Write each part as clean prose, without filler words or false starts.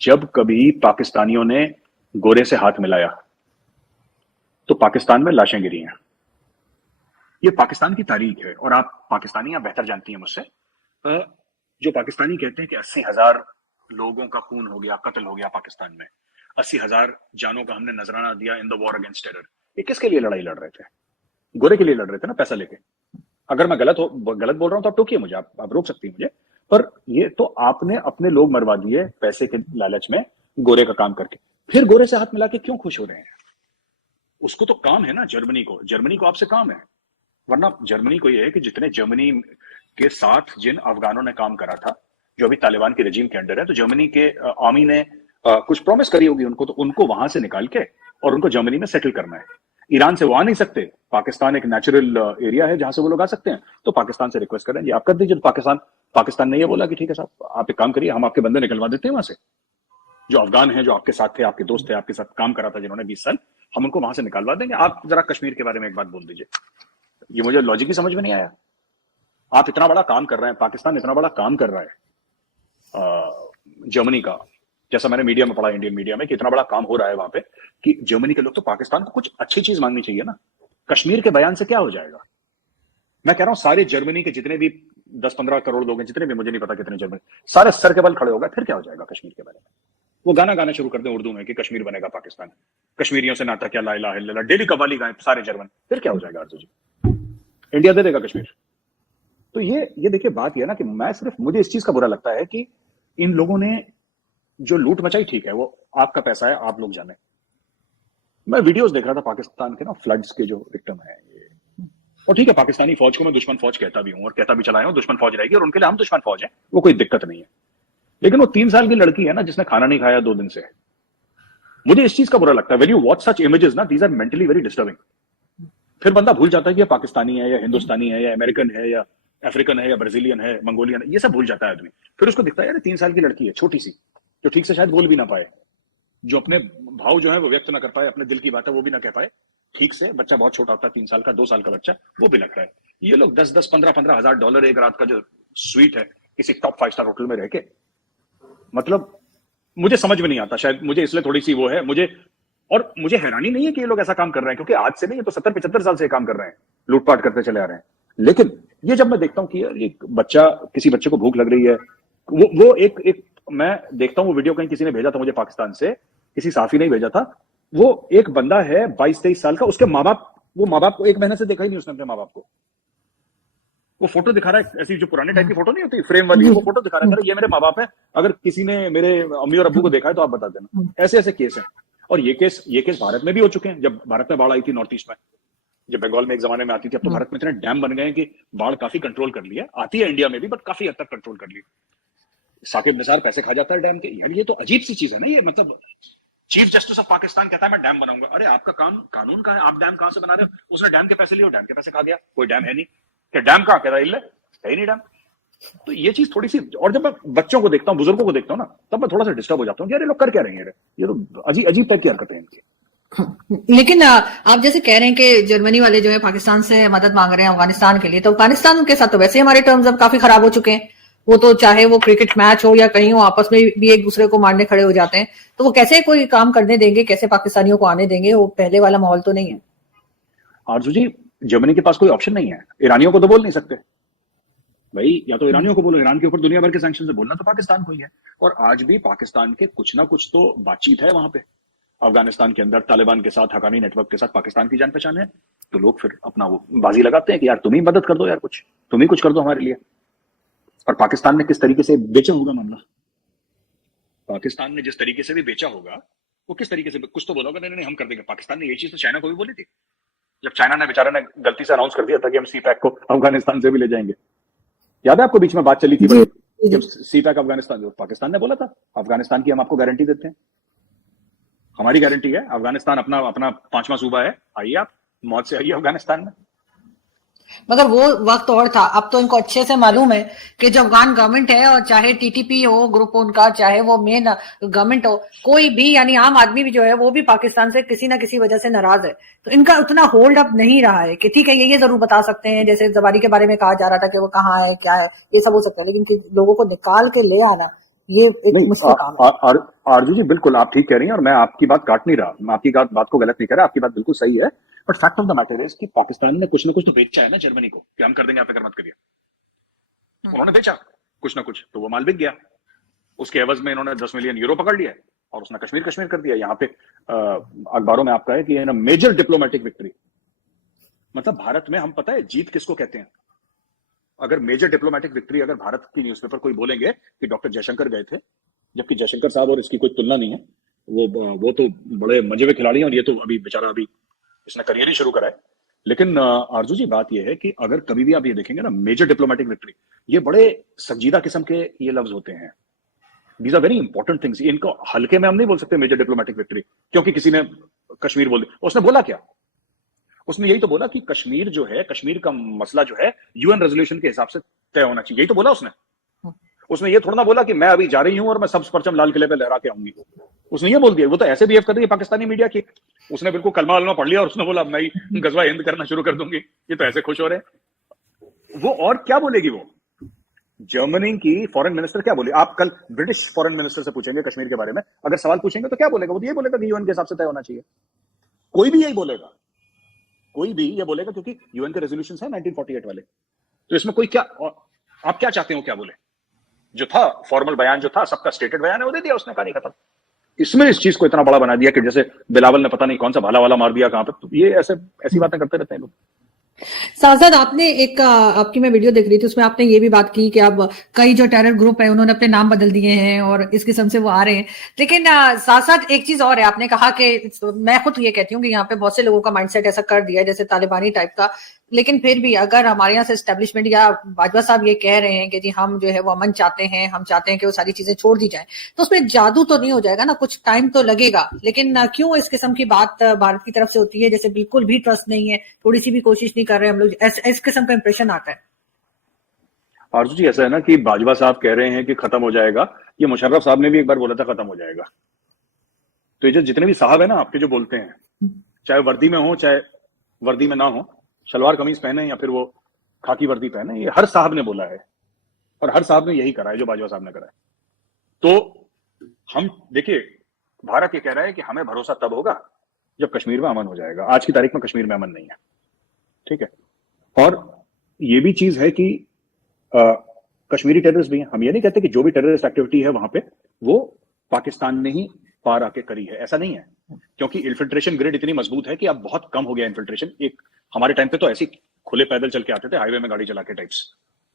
जब कभी पाकिस्तानियों ने गोरे से हाथ मिलाया तो पाकिस्तान में लाशें गिरी हैं। ये पाकिस्तान की तारीख है और आप पाकिस्तानी, आप बेहतर जानती हैं मुझसे। जो पाकिस्तानी कहते हैं कि 80,000 लोगों का खून हो गया, कत्ल हो गया पाकिस्तान में, 80,000 जानों का हमने नजराना दिया in the war against terror. ये किसके लिए लड़ाई लड़ रहे थे? गोरे के लिए लड़ रहे थे ना, पैसा लेके। अगर मैं गलत बोल रहा हूं तो आप टोकिए मुझे, आप रोक सकती हैं मुझे। पर ये तो आपने अपने लोग मरवा दिए पैसे के लालच में, गोरे का काम करके। फिर गोरे से हाथ मिला के क्यों खुश हो रहे हैं? उसको तो काम है ना, जर्मनी को आपसे काम है। वरना जर्मनी को ये है कि जितने जर्मनी के साथ जिन अफगानों ने काम करा था, जो अभी तालिबान के रजीम के अंडर है, तो जर्मनी के आर्मी ने कुछ प्रॉमिस करी होगी उनको, तो उनको वहां से निकाल के और उनको जर्मनी में सेटल करना है। ईरान से वो आ नहीं सकते, पाकिस्तान एक नेचुरल एरिया है जहां से वो लोग आ सकते हैं, तो पाकिस्तान से रिक्वेस्ट करें, आप कर दीजिए। तो पाकिस्तान ने ये बोला कि ठीक है साहब, आप एक काम करिए, हम आपके बंदे निकलवा देते हैं वहां से। जो अफगान है, जो आपके साथ थे, आपके दोस्त थे, आपके साथ काम करा था जिन्होंने 20 साल, हम उनको वहां से निकालवा देंगे। आप जरा कश्मीर के बारे में एक बात बोल दीजिए। ये मुझे लॉजिक ही समझ में नहीं आया। आप इतना बड़ा काम कर रहे हैं, पाकिस्तान इतना बड़ा काम कर रहा है जर्मनी का, जैसा मैंने मीडिया में पढ़ा, इंडियन मीडिया में, कि इतना बड़ा काम हो रहा है वहां पे कि जर्मनी के लोग, तो पाकिस्तान को कुछ अच्छी चीज मांगनी चाहिए ना। कश्मीर के बयान से क्या हो जाएगा? मैं कह रहा हूं सारे जर्मनी के जितने भी 10-15 करोड़ लोग हैं, जितने भी, मुझे नहीं पता कितने जर्मनी, सारे सर के बल खड़े हो गए। फिर क्या हो जाएगा कश्मीर के बारे में? वो गाना गाना शुरू कर दें उर्दू में कि कश्मीर बनेगा पाकिस्तान, कश्मीरियों से नाता क्या, ला इलाहा इल्लल्लाह, डेली कव्वाली गाएं सारे जर्मन। फिर क्या हो जाएगा आरजू जी? इंडिया दे देगा कश्मीर। तो ये देखिए, बात यह ना कि मैं सिर्फ, मुझे इस चीज का बुरा लगता है कि इन लोगों ने जो लूट मचाई, ठीक है, वो आपका पैसा है, आप लोग जाने। मैं वीडियोस देख रहा था पाकिस्तान के ना, फ्लड्स के जो विक्टिम है ये, और ठीक है, पाकिस्तानी फौज को मैं दुश्मन फौज कहता भी हूं और कहता भी चला हूं, दुश्मन फौज रहेगी और उनके लिए हम दुश्मन फौज है, वो कोई दिक्कत नहीं है। लेकिन वो 3 साल की लड़की है ना, जिसने खाना नहीं खाया 2 दिन से, मुझे इस चीज का बुरा लगता है। When you watch such images ना, these are mentally very disturbing. फिर बंदा भूल जाता है कि ये पाकिस्तानी है या हिंदुस्तानी है या अमेरिकन है या अफ्रीकन है या ब्राजीलियन है, मंगोलियन है, ये सब भूल जाता है आदमी। फिर उसको दिखता है यार 3 साल की लड़की है, छोटी सी, जो ठीक से शायद बोल भी ना पाए, जो अपने भाव जो है वो व्यक्त ना कर पाए, अपने दिल की बात है वो भी ना कह पाए ठीक से। बच्चा बहुत छोटा होता है, 3 साल का, 2 साल का बच्चा, वो भी लग रहा है। ये लोग 10-10, 15-15 हजार डॉलर एक रात का जो स्वीट है किसी टॉप 5 स्टार होटल में रह के, मतलब मुझे समझ में नहीं आता। शायद मुझे इसलिए थोड़ी सी वो है मुझे, और मुझे हैरानी नहीं है कि ये लोग ऐसा काम कर रहे हैं, क्योंकि आज से नहीं, ये तो 70-75 साल से काम कर रहे हैं, लूटपाट करते चले आ रहे हैं। लेकिन ये जब मैं देखता हूं कि यार ये बच्चा, किसी बच्चे को भूख लग रही है, वो एक मैं देखता हूं वो वीडियो, कहीं किसी ने भेजा था मुझे पाकिस्तान से, किसी साफी ने भेजा था। वो एक बंदा है 22-23 साल का, उसके माँ बाप, वो माँ बाप को 1 महीने से देखा ही नहीं उसने अपने माँ बाप को। वो फोटो दिखा रहा है, ऐसी जो पुराने टाइप की फोटो नहीं होती फ्रेम वाली, वो फोटो दिखा रहा है, ये मेरे माँ बाप है, अगर किसी ने मेरे अम्मी और अब्बू को देखा है तो आप बता देना। ऐसे ऐसे केस हैं। और ये केस भारत में भी हो चुके हैं। जब भारत में बाढ़ आई थी नॉर्थ ईस्ट में, जब बंगाल में एक जमाने में आती थी, अब तो भारत में इतने डैम बन गए हैं कि बाढ़ काफी कंट्रोल कर लिया। आती है इंडिया में भी, बट काफी हद तक कंट्रोल कर ली। साकिब निसार पैसे खा जाता है डैम के। यार ये तो अजीब सी चीज है ना ये, मतलब चीफ जस्टिस ऑफ पाकिस्तान कहता है मैं डैम बनाऊंगा। अरे आपका काम कानून का है, आप डैम कहां से बना रहे हो? उसने डैम के पैसे लिए, डैम के पैसे खा गया, कोई डैम है नहीं। क्या डैम कहां, कहता है ही नहीं डैम। तो ये चीज थोड़ी सी, और जब मैं बच्चों को देखता हूँ, बुजुर्गों को देखता हूँ ना, तब मैं थोड़ा सा डिस्टर्ब हो जाता हूँ कि यार ये लोग कर क्या रहे हैं, ये तो अजीब टाइप की हरकतें हैं इनकी। लेकिन आप जैसे कह रहे हैं कि जर्मनी वाले जो है पाकिस्तान से मदद मांग रहे हैं अफगानिस्तान के लिए, तो अफगानिस्तान के साथ तो वैसे हमारे टर्म्स अब काफी खराब हो चुके हैं। वो तो चाहे वो क्रिकेट मैच हो या कहीं हो, आपस में भी एक दूसरे को मारने खड़े हो जाते हैं। तो वो कैसे कोई काम करने देंगे, कैसे पाकिस्तानियों को आने देंगे? वो पहले वाला माहौल तो नहीं है। आरजू जी, जर्मनी के पास कोई ऑप्शन नहीं है। ईरानियों को तो बोल नहीं सकते भाई, या तो ईरानियों को बोलो, ईरान के ऊपर दुनिया भर के सैंक्शन से, बोलना तो पाकिस्तान को ही है। और आज भी पाकिस्तान के कुछ ना कुछ तो बातचीत है वहां पे, अफगानिस्तान के अंदर तालिबान के साथ, हकानी नेटवर्क के साथ पाकिस्तान की जान पहचान है। तो लोग फिर अपना वो बाजी लगाते हैं कि यार तुम ही मदद कर दो, यार कुछ तुम ही कुछ कर दो हमारे लिए। और पाकिस्तान ने किस तरीके से बेचा होगा मामला, पाकिस्तान ने जिस तरीके से भी बेचा होगा, वो किस तरीके से, कुछ तो बोला होगा, नहीं हम कर देंगे। पाकिस्तान ने ये चीज तो चाइना को भी बोली थी, जब चाइना ने बेचारा ने गलती से अनाउंस कर दिया था कि हम सी पैक को अफगानिस्तान से भी ले जाएंगे। याद है आपको, बीच में बात चली थी बड़ी, सी पैक अफगानिस्तान, जो पाकिस्तान ने बोला था अफगानिस्तान की हम आपको गारंटी देते हैं, हमारी गारंटी है, अफगानिस्तान अपना 5वां सूबा है, आइए आप मौत से आइए अफगानिस्तान में। मगर वो वक्त और था। अब तो इनको अच्छे से मालूम है कि जो अफगान गवर्नमेंट है, और चाहे टीटीपी हो ग्रुप उनका, चाहे वो मेन गवर्नमेंट हो, कोई भी यानी आम आदमी भी जो है वो भी पाकिस्तान से किसी ना किसी वजह से नाराज है। तो इनका उतना होल्ड अप नहीं रहा है कि ठीक है ये जरूर बता सकते हैं, जैसे जबारी के बारे में कहा जा रहा था कि वो कहाँ है क्या है, ये सब हो सकता है, लेकिन लोगों को निकाल के ले आना ये एक नहीं मुश्किल काम है। आरजू जी बिल्कुल आप ठीक कह रही हैं और मैं आपकी बात काट नहीं रहा, मैं आपकी बात को गलत नहीं कह रहा, आपकी बात बिल्कुल सही है। But fact of the matter is कि पाकिस्तान ने कुछ ना कुछ तो बेचा है ना जर्मनी को, कि हम कर देंगे, आप फिक्र मत करिए। उन्होंने बेचा कुछ ना कुछ, तो वो माल बिक गया। उसके एवज में इन्होंने 10 मिलियन यूरो पकड़ लिया और उसने कश्मीर कश्मीर कर दिया। यहाँ पे अखबारों में आपका है कि मेजर डिप्लोमेटिक विक्ट्री, मतलब भारत में हम पता है जीत किसको कहते हैं। अगर मेजर डिप्लोमेटिक विक्ट्री अगर भारत की न्यूज़पेपर कोई बोलेंगे कि डॉक्टर जयशंकर गए थे, जबकि जयशंकर साहब और इसकी कोई तुलना नहीं है, वो तो बड़े मजे हुए खिलाड़ी हैं और ये तो अभी बेचारा अभी इसने करियर ही शुरू करा है। लेकिन आरजू जी बात ये है कि अगर कभी भी आप ये देखेंगे ना मेजर डिप्लोमेटिक विक्ट्री, ये बड़े संजीदा किस्म के ये लफ्ज होते हैं। These are very important things, इनको हल्के में हम नहीं बोल सकते मेजर डिप्लोमेटिक विक्ट्री, क्योंकि किसी ने कश्मीर बोल दिया। उसने बोला क्या? उसने यही तो बोला कि कश्मीर जो है, कश्मीर का मसला जो है यूएन रेजोल्यूशन के हिसाब से तय होना चाहिए, यही तो बोला उसने। उसने ये थोड़ा ना बोला कि मैं अभी जा रही हूं और मैं सब परचम लाल किले पे लहरा के आऊंगी। उसने ये बोल दिया। वो तो ऐसे बिहेव कर रही है पाकिस्तानी मीडिया की, उसने बिल्कुल कलमा वलमा पढ़ लिया और उसने बोला मैं ही गजवा हिंद करना शुरू कर दूंगी। ये तो ऐसे खुश हो रहे हैं। वो और क्या बोलेगी? वो जर्मनी की फॉरेन मिनिस्टर क्या बोले? आप कल ब्रिटिश फॉरेन मिनिस्टर से पूछेंगे कश्मीर के बारे में, अगर सवाल पूछेंगे तो क्या बोलेगा? वो तो ये बोलेगा कि यूएन के हिसाब से तय होना चाहिए। कोई भी यही बोलेगा, कोई भी ये बोलेगा, क्योंकि यूएन के रेजोल्यूशंस है 1948 वाले। तो इसमें कोई क्या, आप क्या चाहते हो क्या बोले? जो था फॉर्मल बयान, जो था सबका स्टेटेड बयान है, वो दे दिया उसने, कहानी खत्म। इसमें इस चीज को इतना बड़ा बना दिया कि जैसे बिलावल ने पता नहीं कौन सा भाला वाला मार दिया कहां पे। तो ये ऐसी बातें करते रहते हैं लोग। साजद, आपने एक आपकी मैं वीडियो देख रही थी, उसमें आपने ये भी बात की कि अब कई जो टेरर ग्रुप है उन्होंने अपने नाम बदल दिए हैं और इस किस्म से वो आ रहे हैं। लेकिन साथ साथ एक चीज और है, आपने कहा कि मैं खुद ये कहती हूँ कि यहाँ पे बहुत से लोगों का माइंडसेट ऐसा कर दिया है जैसे तालिबानी टाइप का। लेकिन फिर भी अगर हमारे यहाँ से एस्टेब्लिशमेंट या बाजवा साहब ये कह रहे हैं कि जी हम जो है वो अमन चाहते हैं, हम चाहते हैं कि वो सारी चीजें छोड़ दी जाए, तो उसमें जादू तो नहीं हो जाएगा ना, कुछ टाइम तो लगेगा। लेकिन क्यों इस किस्म की बात भारत की तरफ से होती है जैसे बिल्कुल भी ट्रस्ट नहीं है, थोड़ी सी भी कोशिश नहीं कर रहे हम लोग, इस किस्म का इंप्रेशन आता है। आरजू जी ऐसा है ना कि बाजवा साहब कह रहे हैं कि खत्म हो जाएगा, ये मुशर्रफ साहब ने भी एक बार बोला था खत्म हो जाएगा। तो ये जो जितने भी साहब है ना आपके जो बोलते हैं, चाहे वर्दी में हो चाहे वर्दी में ना हो, शलवार कमीज पहने या फिर वो खाकी वर्दी पहने, ये हर साहब ने बोला है और हर साहब ने यही करा है जो बाजवा साहब ने करा है। तो हम देखिए, भारत ये कह रहा है कि हमें भरोसा तब होगा जब कश्मीर में अमन हो जाएगा। आज की तारीख में कश्मीर में अमन नहीं है, ठीक है। और ये भी चीज है कि कश्मीरी टेररिस्ट भी हैं। हम ये नहीं कहते कि जो भी टेररिस्ट एक्टिविटी है वहां पे वो पाकिस्तान ने ही पार आके करी है, ऐसा नहीं है। क्योंकि इन्फिल्ट्रेशन ग्रिड इतनी मजबूत है कि अब बहुत कम हो गया इन्फिल्ट्रेशन। एक हमारे टाइम पे तो ऐसी खुले पैदल चल के आते थे, हाईवे में गाड़ी चला के टाइप्स,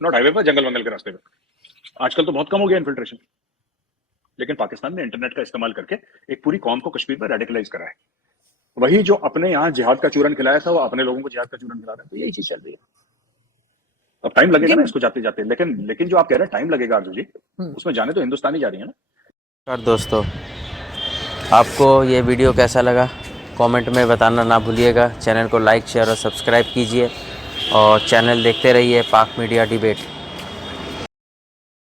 नॉट हाईवे पर, जंगल वंगल के रास्ते पे। आजकल तो बहुत कम हो गया इन्फिल्ट्रेशन। लेकिन पाकिस्तान ने इंटरनेट का इस्तेमाल करके एक पूरी कौम को कश्मीर में रेडिकलाइज करा है। वही जो अपने यहाँ जिहाद का चूरन खिलाया था वो अपने लोगों को जिहाद का चूरन खिला रहा है। तो यही चीज चल रही है। अब टाइम लगेगा ना इसको जाते जाते, लेकिन जो आप कह रहे हैं टाइम लगेगा आरजू जी, उसमें जाने तो हिंदुस्तानी जा रही है ना। दोस्तों, आपको ये वीडियो कैसा लगा कमेंट में बताना ना भूलिएगा। चैनल को लाइक शेयर और सब्सक्राइब कीजिए और चैनल देखते रहिए पाक मीडिया डिबेट।